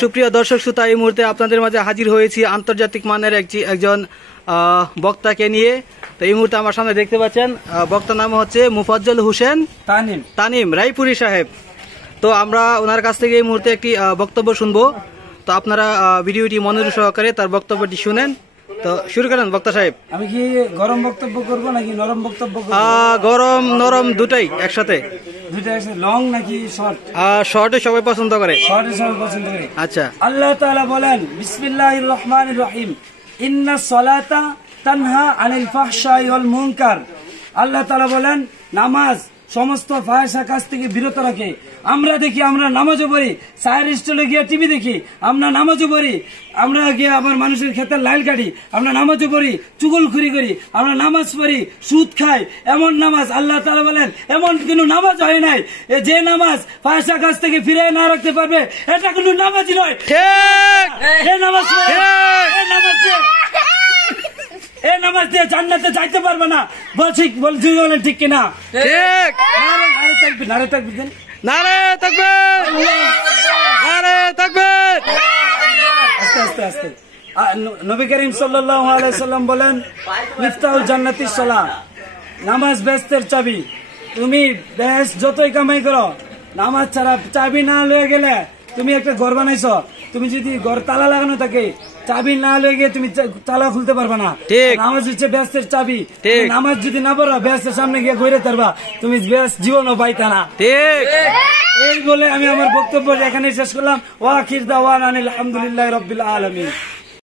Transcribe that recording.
সুপ্রিয় দর্শক শ্রোতা, এই মুহূর্তে আপনাদের মাঝে হাজির হয়েছি আন্তর্জাতিক মানের একজন বক্তাকে নিয়ে। তো এই মুহূর্তে আমার সামনে দেখতে পাচ্ছেন, বক্তার নাম হচ্ছে মুফাজ্জল হোসেন তানিম রায়পুরি সাহেব। তো আমরা ওনার কাছ থেকে এই মুহূর্তে একটি বক্তব্য শুনবো। তো আপনারা ভিডিওটি মনোযোগ সহকারে তার বক্তব্যটি শুনেন। তো শুরু করেন বক্তা সাহেব। আমি কি গরম বক্তব্য করবো নাকি নরম বক্তব্য করব? গরম নরম দুটাই একসাথে। লং নাকি শর্ট? শর্টে সবাই পছন্দ করে। শর্টে সবাই পছন্দ করে। আচ্ছা। আল্লাহ তাআলা বলেন, বিসমিল্লাহির রহমানির রহিম, ইন্নাস সালাতা তানহা আনিল ফাহশাই ওয়াল মুনকার। আল্লাহ তাআলা বলেন, নামাজ সমস্ত ফাহিশা কাজ থেকে বিরত রাখে। আমরা দেখি, আমরা নামাজও পড়ি, চায়ের স্টলে গিয়ে টিভি দেখি, আমরা নামাজও পড়ি, আমরা গিয়ে আবার মানুষের ক্ষেতের লাইল কাটি, আমরা নামাজও পড়ি, চুগলখুরি করি, আমরা নামাজ পড়ি, সুদ খাই। এমন নামাজ আল্লাহ তাআলা বলেন এমন কোন নামাজ হয় নাই যে নামাজ ফাহিশা কাজ থেকে ফিরে না রাখতে পারবে, এটা কোনো নামাজই নয়। এই নামাজ দিয়ে জান্নাতে যাইতে পারবে না। বলছি বলেন ঠিক কিনা? নারে তাকবীর, নারে তাকবীর, নারে তাকবীর। আস্তে আস্তে আস্তে। নবী করিম সাল্লাল্লাহু আলাইহি সাল্লাম বলেন, মিফতাহুল জান্নাতিস সালাহ, নামাজ বেহেশতের চাবি। তুমি বেহেশত যতই কামাই করো, নামাজ ছাড়া চাবি না লয়ে গেলে, তুমি একটা ঘর বানাইছো, তুমি যদি ঘর তালা লাগানো থাকে, চাবি না লয়ে গিয়ে তুমি তালা খুলতে পারবা না। নামাজ হচ্ছে বেহেশতের চাবি। নামাজ যদি না পড়ো, বেহেশতের সামনে গিয়ে ঘুরে তারবা, তুমি বেহেশত জীবনও পাইতা না। এই বলে আমি আমার বক্তব্য এখানে শেষ করলাম। ওয়া আখির দাওয়ানা আনিল হামদুলিল্লাহি রাব্বিল আলামিন।